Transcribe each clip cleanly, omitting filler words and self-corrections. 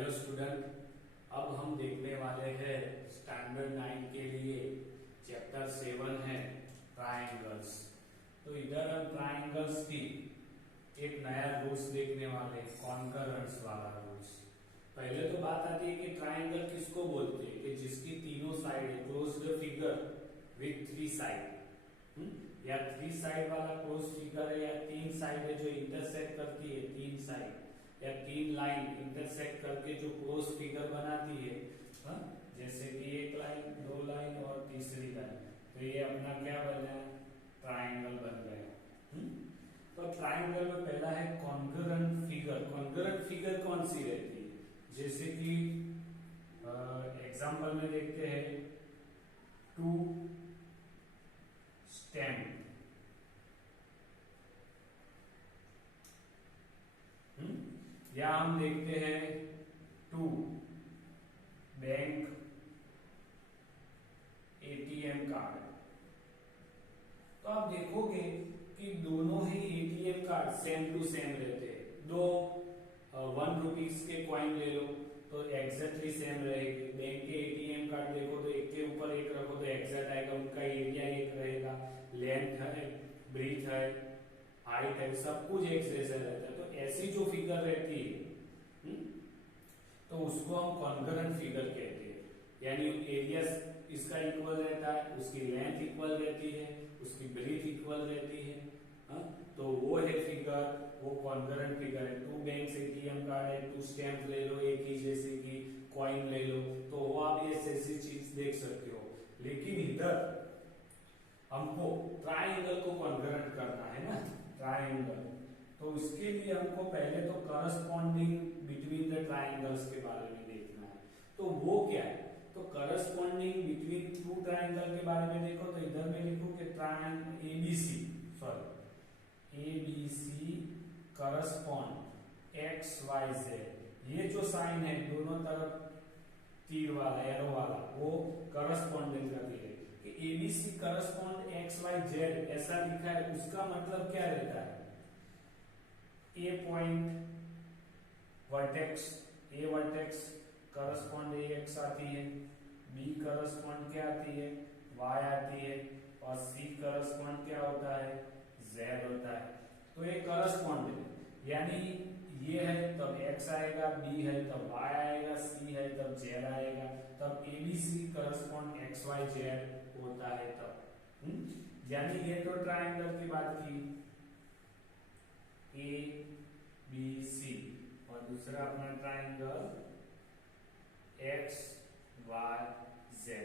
Hello student, अब हम देखने वाले हैं स्टैंडर्ड 9 के लिए चैप्टर 7 है ट्रायंगल्स। तो इधर हम ट्रायंगल्स की एक नया रूल्स देखने वाले, कॉन्करेंस वाला रूल्स। पहले तो बात आती है कि ट्रायंगल किसको बोलते हैं, कि जिसकी तीनों साइड है, क्लोज्ड फिगर विथ 3 साइड, या 3 साइड वाला क्लोज फिगर है, या 3 साइड है जो इंटरसेक्ट करती है 3 साइड, या 3 लाइन इंटरसेक्ट करके जो क्लोज फिगर बनाती है, जैसे कि एक लाइन, 2 लाइन और तीसरी लाइन, तो ये अपना क्या बन गया, ट्रायंगल बन गया। तो ट्रायंगल में पहला है कॉन्करेंट फिगर। कॉन्करेंट फिगर कौन सी रहती है, जैसे कि एग्जांपल में देखते हैं 2 स्टेम, या हम देखते हैं 2 बैंक एटीएम कार्ड। तो आप देखोगे कि दोनों ही ATM card same to same रहते हैं। दो 1 रुपीज के कॉइन ले लो तो एग्जैक्टली सेम रहेगी। बैंक के एटीएम कार्ड देखो तो एक के ऊपर एक रखो तो एग्जैक्ट आएगा, उनका एरिया एक रहेगा, लेंथ है, ब्रीथ है, हाइट है, सब कुछ एक जैसा रहता है। तो ऐसी जो फिगर रहती है तो उसको हम कॉन्करेंट फिगर कहते हैं। यानी एरिया इसका इक्वल रहता है, उसकी लेंथ इक्वल रहती है, उसकी ब्रीथ इक्वल रहती है, तो वो है फिगर, वो कॉन्करेंट फिगर है। 2 बैंक एटीएम कार्ड है, 2 स्टैम्प ले लो एक ही जैसे कि कॉइन ले लो, तो वो आप ये ऐसी चीज देख सकते हो। लेकिन इधर हमको ट्रायंगल को कॉन्करेंट करना है ना, ट्रायंगल, तो इसके लिए हमको पहले तो करस्पॉन्डिंग बिटवीन द ट्रायंगल्स के बारे में देखना है। तो वो क्या है, तो करस्पॉन्डिंग बिटवीन 2 ट्रायंगल के बारे में देखो तो इधर में लिखो कि triangle ABC correspond X Y Z. ये जो साइन है दोनों तरफ तीर वाला, एरो वाला, वो करस्पॉन्डिंग करती है कि ABC correspond X Y Z ऐसा लिखा है। उसका मतलब क्या रहता है, A point vertex correspond X आती है, बी करस्पॉन्ड क्या आती है, वाई आती है, और सी करस्पॉन्ड क्या होता है, जेड होता है। तो ये करस्पॉन्ड है, यानी ये है तब x आएगा, b है तब y आएगा, c है तब z आएगा, तब abc correspond x y z होता है तब। यानी ये तो ट्रायंगल की बात की a b c, और दूसरा अपना ट्रायंगल x y z।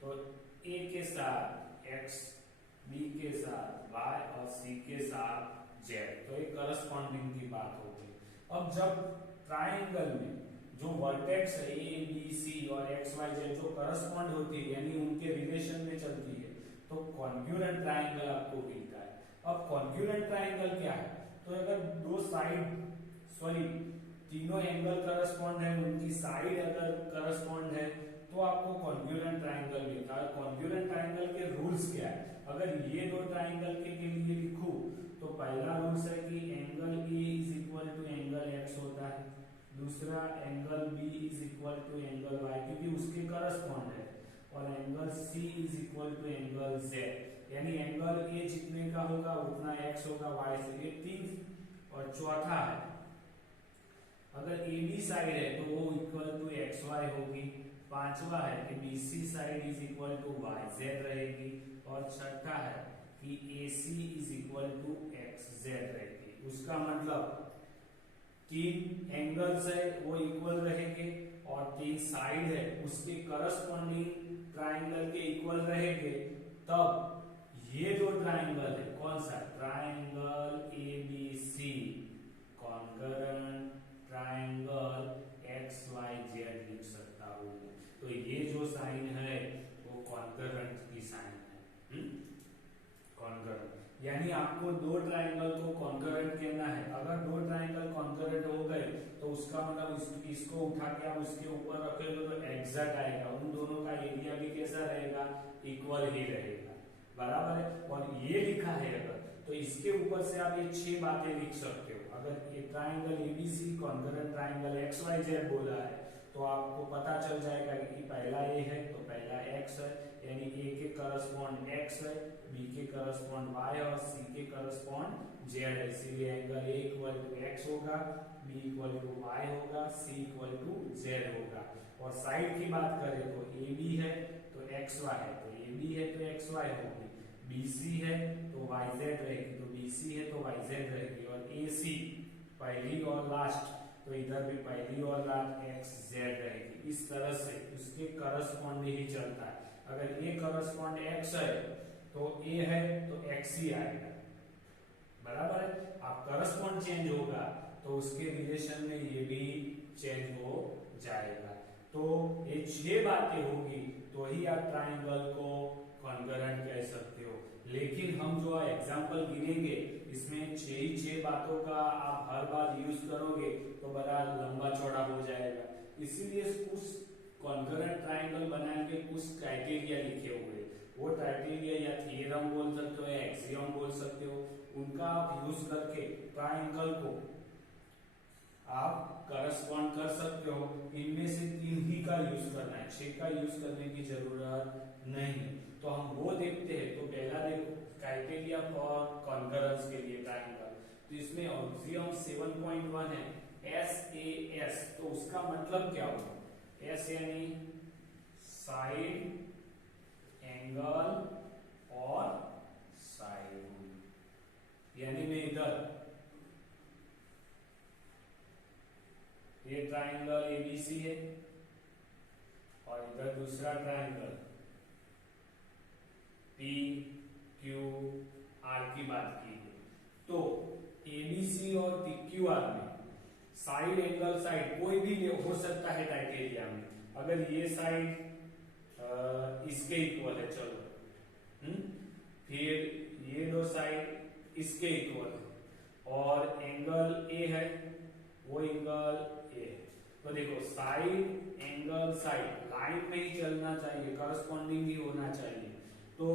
तो a के साथ x, b के साथ y और c के साथ z, तो एक करस्पॉन्डिंग की बात होगी। अब जब ट्रायंगल में जो वर्टेक्स है ए बी सी और एक्स वाई जेड जो करस्पॉन्ड होती है, यानी उनके रिलेशन में चलती है, तो कॉन्ग्रुएंट ट्रायंगल आपको मिलता है। अब कॉन्ग्रुएंट ट्रायंगल क्या है, तो अगर दो साइड तीनों एंगल करस्पॉन्ड है, उनकी साइड अगर करस्पॉन्ड है, तो आपको कॉन्ग्रुएंट ट्रायंगल मिलता है। कॉन्ग्रुएंट ट्रायंगल के रूल्स क्या है, अगर ये दो ट्रायंगल के लिए लिखूं तो पहला रूल्स है कि angle A is equal to angle X होता है, दूसरा angle B is equal to angle Y क्योंकि उसके करस्पॉन्ड है, और angle C is equal to angle Z, यानी एंगल ए जितने का होगा उतना एक्स होगा वाई से। ये 3, और चौथा है अगर ए बी साइड है तो वो इक्वल टू एक्स वाई होगी, पांचवा है कि B C side is equal to Y Z रहेगी, और छठा है कि A C is equal to X Z रहेगी। उसका मतलब 3 एंगल्स है वो इक्वल रहेंगे, और 3 साइड है उसके करस्पॉन्डिंग ट्रायंगल के इक्वल रहेंगे, तब ये जो ट्रायंगल है कौन सा, triangle A B C concurrent triangle X Y Z लिख सकता हूं। तो ये जो साइन है वो कॉन्करेंट की साइन है, कॉन्करेंट, यानी आपको 2 ट्रायंगल को कॉन्करेंट कहना है। अगर 2 ट्रायंगल कॉन्करेंट हो गए तो उसका मतलब इसको उठा के आप उसके ऊपर रखेंगे तो एग्जैक्ट आएगा, उन दोनों का एरिया भी कैसा रहेगा, इक्वल ही रहेगा। बराबर है। और ये लिखा है अगर, तो इसके ऊपर से आप ये 6 बातें लिख सकते हो। अगर ये triangle ABC concurrent triangle X Y Z बोला है, तो आपको पता चल जाएगा कि पहला ए है तो पहला एक्स है, यानी ए के करस्पॉन्ड एक्स है, बी के करस्पॉन्ड वाई है और सी के करस्पॉन्ड जेड है। इसीलिए angle A equal to X होगा, बी इक्वल टू वाई होगा, सी इक्वल टू जेड होगा। और साइड की बात करें तो ए बी है तो एक्स वाई है, तो ए बी है तो एक्स वाई होगी, बी सी है तो वाई जेड रहेगी, तो बी सी है तो वाई जेड रहेगी। और ए सी पहली और लास्ट, तो इधर भी पहली और लास्ट एक्स जेड रहेगी। इस तरह से उसके करस्पॉन्ड ही चलता है। अगर ए करस्पॉन्ड एक्स है तो ए है तो एक्स ही आएगा, बराबर है। आप करस्पॉन्ड चेंज होगा तो उसके रिलेशन में ये भी चेंज हो जाएगा। तो ये 6 बातें होगी तो ही आप ट्राइंगल को कॉन्करेंट कह सकते हो। लेकिन हम जो एग्जांपल गिनेंगे इसमें 6 बातों का आप हर बार यूज करोगे तो बड़ा लंबा चौड़ा हो जाएगा। इसीलिए कुछ कॉन्करेंट ट्राइंगल बनाने के कुछ क्राइटेरिया लिखे हुए, वो क्राइटेरिया या थियरम बोल सकते हो या एक्सियम बोल सकते हो, उनका आप यूज करके ट्राइंगल को आप करस्पॉन्ड कर सकते हो। इनमें से 3 ही का यूज करना है, 6 का यूज करने की जरूरत नहीं। तो हम वो देखते हैं। तो पहला देखो क्राइटेरिया फॉर कॉन्करेंस के लिए ट्राइंगल, तो इसमें ऑक्सियम 7.1 है SAS, तो उसका मतलब क्या होगा? एस यानी साइड, एंगल और साइड, यानी मैं इधर ये ट्राइंगल एबीसी है और इधर दूसरा ट्राइंगल पी क्यू आर की बात की है। तो एबीसी और पी क्यू आर में साइड, एंगल, साइड कोई भी हो सकता है क्राइटेरिया में। अगर ये साइड इसके इक्वल है, चलो, फिर ये दो साइड इसके इक्वल है और एंगल ए है, वो एंगल ए है, तो देखो साइड, एंगल, साइड लाइन में ही चलना चाहिए, करस्पॉन्डिंग ही होना चाहिए। तो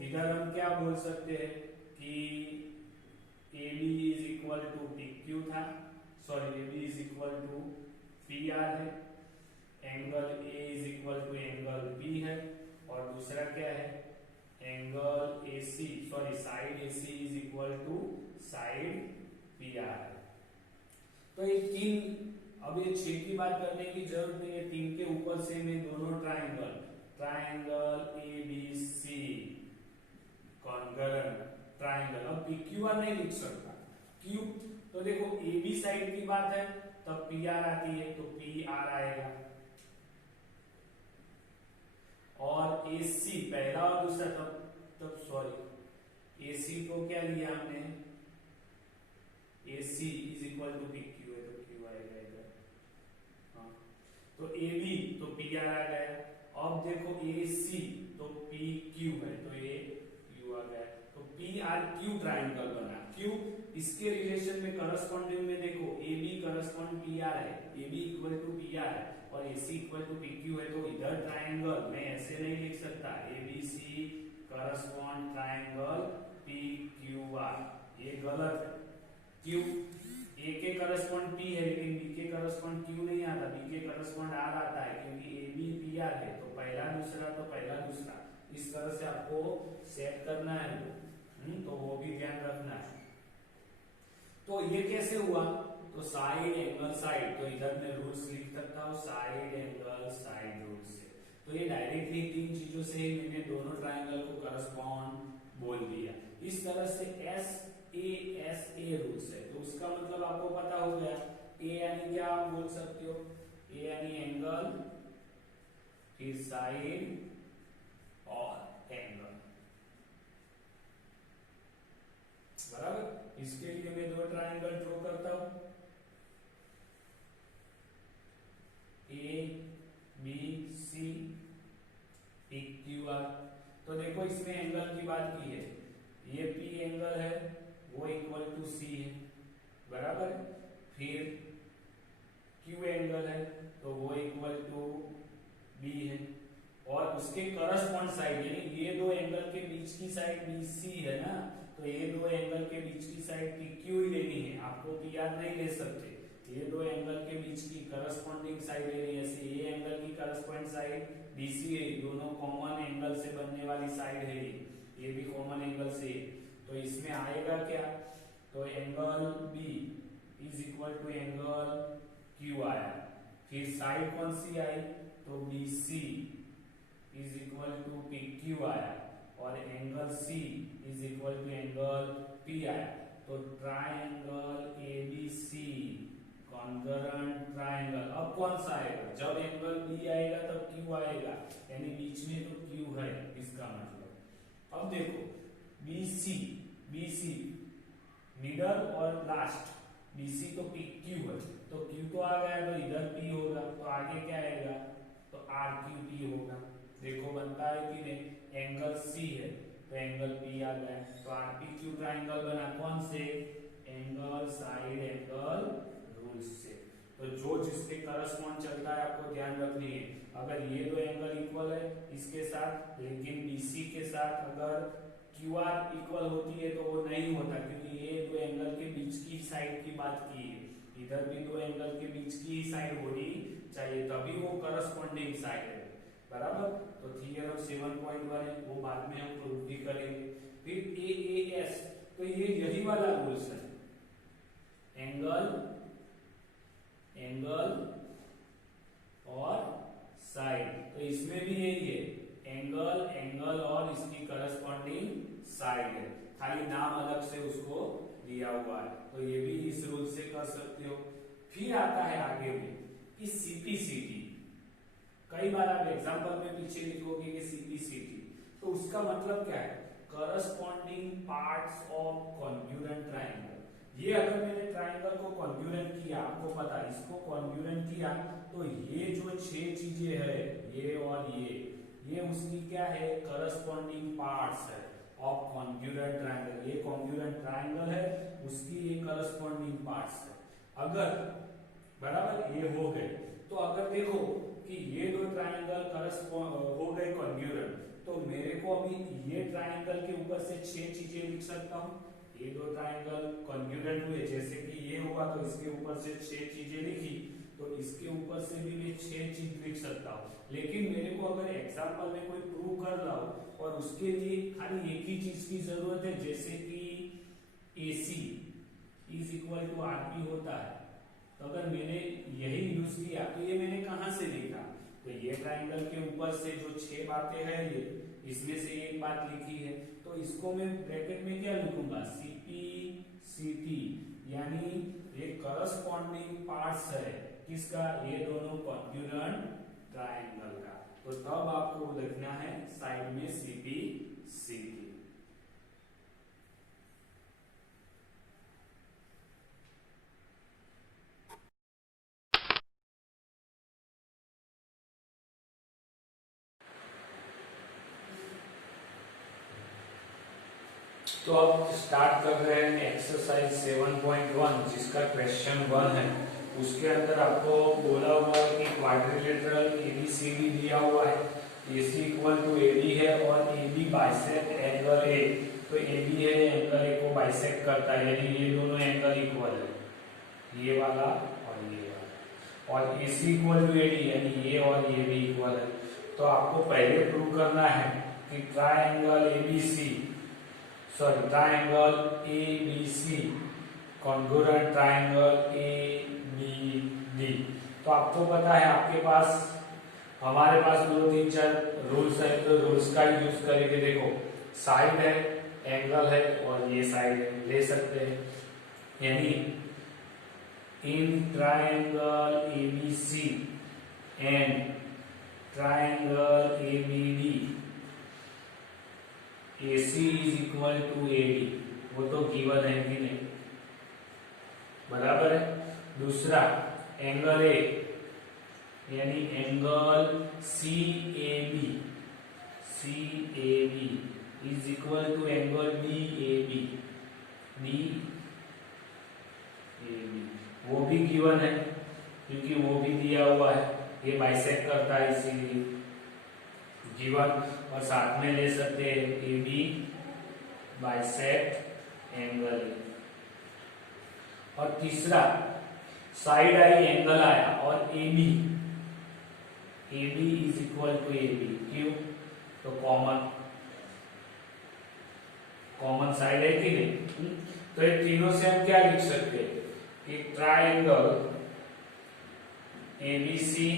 इधर हम क्या बोल सकते हैं कि AB is equal to PQ था, sorry AB is equal to PR है, angle A is equal to angle B है, और दूसरा क्या है angle AC, sorry side AC is equal to side PR है। तो ये 3, अब ये 6 की बात करने की जरूरत नहीं है, 3 के ऊपर से मैं दोनों ट्राइंगल ABC कॉन्करेंट ट्राइंगल, अब PQR नहीं लिख सकता क्यों? तो देखो AB साइड की बात है तब PR आती है तो PR आएगा, और AC पहला और दूसरा तब सॉरी AC को क्या लिया हमने, AC is equal to PQ है तो Q आएगा इधर, हाँ, तो AB तो PR आ गया। अब देखो AC तो PQ है तो ये Q आ गया, तो PRQ ट्राइंगल बना। क्यों? इसके रिलेशन में करस्पॉन्डिंग में देखो AB करस्पॉन्ड PR है, AB इक्वल टू PR है और AC इक्वल टू PQ है, तो इधर ट्राइंगल मैं ऐसे नहीं लिख सकता ABC करस्पॉन्ड ट्राइंगल PQR, ये गलत है। क्यों? A के करस्पॉन्ड P है लेकिन B के करस्पॉन्ड Q नहीं आता, B के करस्पॉन्ड R आता है, क्योंकि AB PR है तो पहला दूसरा तो पहला दूसरा, इस तरह से आपको सेट करना है, तो वो भी ध्यान रखना है। तो ये कैसे हुआ? तो साइड, एंगल, साइड, तो इधर मैं रूल्स लिख सकता हूँ साइड, एंगल, साइड रूल से। तो ये डायरेक्टली 3 चीजों से ही मैंने दोनों ट्राइंगल को करस्पॉन्ड बोल दिया। इस तरह से SA रूल्स है, तो उसका मतलब आपको पता हो गया। A यानी क्या आप बोल सकते हो, A यानी एंगल, फिर साइड और एंगल, बराबर। इसके लिए मैं 2 ट्राइंगल ड्रॉ करता हूं, ABC PQR। तो देखो इसमें एंगल की बात की है, ये P एंगल है वो इक्वल टू C है, बराबर। फिर Q एंगल है तो वो इक्वल टू B है, और उसके करस्पॉन्ड साइड, यानी ये दो एंगल के बीच की साइड BC है ना, तो ये दो एंगल के बीच की साइड PQ ही लेनी है, आपको PR नहीं ले सकते। ये दो एंगल के बीच की करस्पॉन्डिंग साइड लेनी है, जैसे ये एंगल की करस्पॉन्डिंग साइड BC है, दोनों कॉमन एंगल से बनने वाली साइड है, ये भी कॉमन एंगल से, तो इसमें आएगा क्या, तो angle B is equal to angle Q आया। फिर साइड कौन सी आई, तो BC is equal to PQ आया, और angle C is equal to angle P आया। तो ट्राइंगल ABC कॉन्ग्रुएंट ट्राइंगल, अब कौन सा आएगा, जब एंगल B आएगा तब Q आएगा, यानी बीच में तो Q है, इसका मतलब। अब देखो BC मिडल और लास्ट, BC तो PQ है, तो Q तो आ गया, तो इधर P होगा, तो आगे क्या आएगा, तो RQT होगा। देखो बनता है कि नहीं, एंगल C है तो एंगल P आ गया, तो RPQ ट्राइंगल बना, कौन से, एंगल साइड एंगल रूल से। तो जो जिसके करस्पॉन्ड चलता है आपको ध्यान रखनी है, अगर ये दो एंगल इक्वल है इसके साथ, लेकिन BC के साथ अगर QR इक्वल होती है तो वो नहीं होता, क्योंकि ये दो एंगल के बीच की साइड की बात की है, इधर भी दो एंगल के बीच की साइड होनी चाहिए, तभी वो करस्पॉन्डिंग साइड है, बराबर। तो थ्योरम 7.1 है, वो बाद में हम प्रूव भी करेंगे। फिर AAS, तो ये यही वाला रूल्स है, एंगल और साइड, तो इसमें भी यही है, एंगल और इसकी करस्पॉन्डिंग साइड है, खाली नाम अलग से उसको दिया हुआ है, तो ये भी इस रूल से कर सकते हो। फिर आता है आगे में कि CPCT, कई बार आप एग्जांपल में पीछे लिखोगे कि CPCT, तो उसका मतलब क्या है, corresponding parts of congruent triangle. ये अगर मैंने ट्राइंगल को कॉन्ग्रुएंट किया, आपको पता है इसको कॉन्ग्रुएंट किया, तो ये जो 6 चीजें है, ये और ये उसकी क्या है, करस्पॉन्डिंग पार्ट्स है ऑफ कॉन्ग्रुएंट ट्राइंगल। ये कॉन्ग्रुएंट ट्राइंगल है, उसकी ये करस्पॉन्डिंग पार्ट्स है। अगर बराबर ये हो गए, तो अगर देखो कि ये दो ट्राइंगल हो गए कॉन्ग्रुएंट, तो मेरे को अभी ये ट्राइंगल के ऊपर से 6 चीजें लिख सकता हूँ। ये दो ट्राइंगल कॉन्ग्रुएंट हुए, जैसे कि ये हुआ तो इसके ऊपर से 6 चीजें लिखी, तो इसके ऊपर से भी मैं 6 चीज लिख सकता हूँ। लेकिन मेरे को अगर एग्जांपल में कोई प्रूव कर रहा हो और उसके लिए खाली एक ही चीज की जरूरत है, जैसे कि AC is equal to RP होता है, तो अगर मैंने यही यूज किया, तो ये मैंने कहां से लिखा, तो ये ट्राइंगल के ऊपर से जो 6 बातें हैं, ये इसमें से एक बात लिखी है, तो इसको मैं ब्रैकेट में क्या लिखूंगा, CPCT, यानी ये करस्पॉन्डिंग पार्ट्स है किसका, ये दोनों कॉन्ग्रुएंट ट्राइंगल का। तो तब आपको लिखना है साइड में CPCT। तो अब स्टार्ट कर रहे हैं एक्सरसाइज 7.1, जिसका क्वेश्चन 1 है। उसके अंदर आपको बोला हुआ है कि क्वाड्रिलेटरल ABCD दिया हुआ है, AC इक्वल टू AD है और AB बाइसेक्ट एंगल A, तो AB है एंगल A को बाइसेक्ट करता है, यानी ये दोनों एंगल इक्वल है, ये वाला और ये वाला, और AC इक्वल टू AD, यानी ये और ये भी इक्वल है। तो आपको पहले प्रूव करना है कि triangle ABC congruent triangle ABD। तो आपको पता है, आपके पास हमारे पास 2 3 4 रूल्स है, तो रूल्स का यूज करके देखो, साइड है, एंगल है और ये साइड है, ले सकते हैं, यानी in triangle ABC and triangle ABD AC is equal to AD, वो तो गिवन है कि नहीं, बराबर है। दूसरा एंगल A, यानी angle CAB is equal to angle DAB, वो भी गिवन है क्योंकि वो भी दिया हुआ है, ये बाइसेक्ट करता है इसीलिए। गिवन, और साथ में ले सकते हैं A B bisect angle A. और तीसरा साइड आई एंगल आया और A B is equal to A B, क्यों? तो कॉमन साइड है कि नहीं? तो ये तीनों से हम क्या लिख सकते हैं कि triangle ABC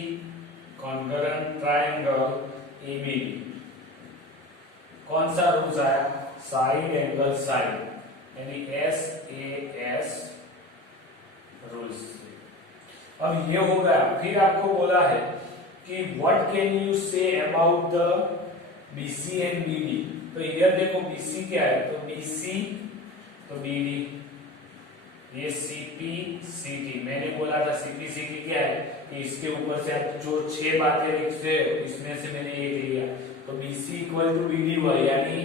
concurrent triangle ABD, कौन सा रूल्स आया? साइड एंगल साइड, यानी SAS रूल्स। अब ये हो गया। फिर आपको बोला है कि what can you say about the BC and BD। तो इधर देखो BC क्या है, तो BC तो BD, ये CP CT। मैंने बोला था CP CT क्या है कि इसके ऊपर से आप जो 6 बातें लिखते हो इसमें से मैंने एक लिया, तो BC इक्वल टू BD हुआ, यानी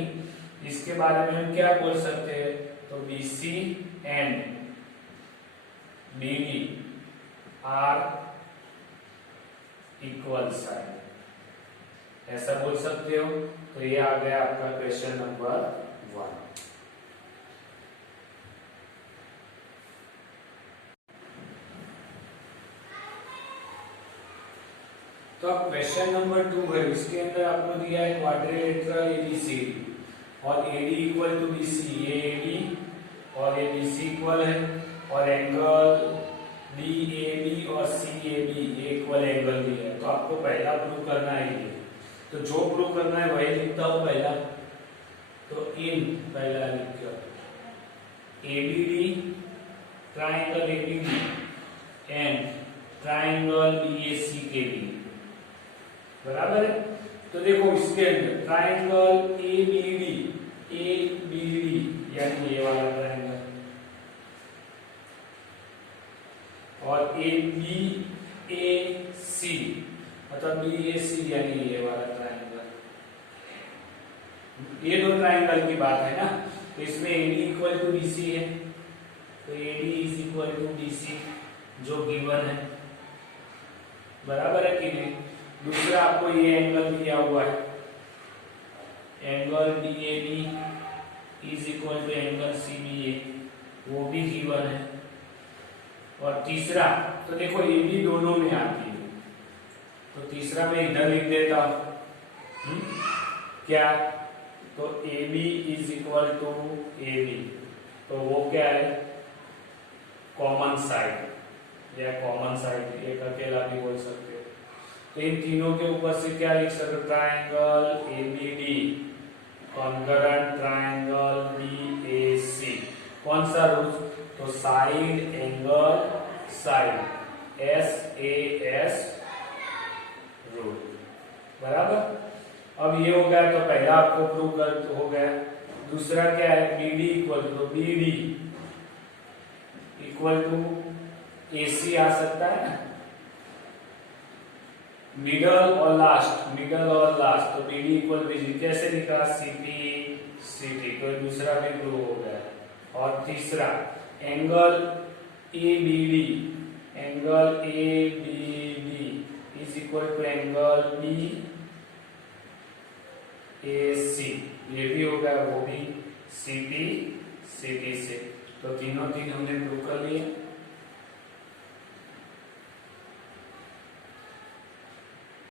इसके बारे में हम क्या बोल सकते हैं? तो BC and BD are equal side, ऐसा बोल सकते हो। तो ये आ गया आपका क्वेश्चन नंबर 1। तो अब क्वेश्चन नंबर 2 है, इसके अंदर आपको दिया है क्वाड्रिलेटरल एबीसीडी और AD इक्वल टू BC, ये AD और ये BC इक्वल है, और एंगल DAB और CAB ये इक्वल एंगल दिया है। तो आपको पहला प्रूव करना है ये, तो जो प्रूव करना है वही लिखता हूं पहला। तो इन पहला लिख कर ABD triangle ABD and triangle BAC के लिए बराबर है। तो देखो इसके अंदर ट्राइंगल ABD यानी ये वाला ट्राइंगल, और ABAC मतलब BAC यानी ये वाला ट्राइंगल। ये दो ट्राइंगल की बात है ना, तो इसमें AD इक्वल टू BC है, तो AD is equal to BC जो गिवन है, बराबर है कि नहीं? दूसरा आपको ये एंगल दिया हुआ है, angle DAB is equal to angle CBA, वो भी गिवन है। और तीसरा तो देखो ये भी दोनों में आती है, तो तीसरा मैं इधर लिख देता हूं क्या? तो AB is equal to AB, तो वो क्या है? कॉमन साइड या कॉमन साइड एक अकेला भी बोल सकते हो। तो इन तीनों के ऊपर से क्या लिख सकते हो? Triangle ABD concurrent triangle BAC, कौन सा रूल? तो side angle side SAS rule, बराबर। अब ये हो गया, तो पहला आपको प्रूव कर तो हो गया। दूसरा क्या है? BD equal to BD equal to AC आ सकता है ना, मिडल और लास्ट, तो BD इक्वल BC कैसे निकला? CP CT, तो दूसरा भी प्रूव हो गया। और तीसरा angle ABD is equal to angle BAC, ये भी हो गया, वो भी CP CT से। तो तीनों हमने प्रूव कर लिए।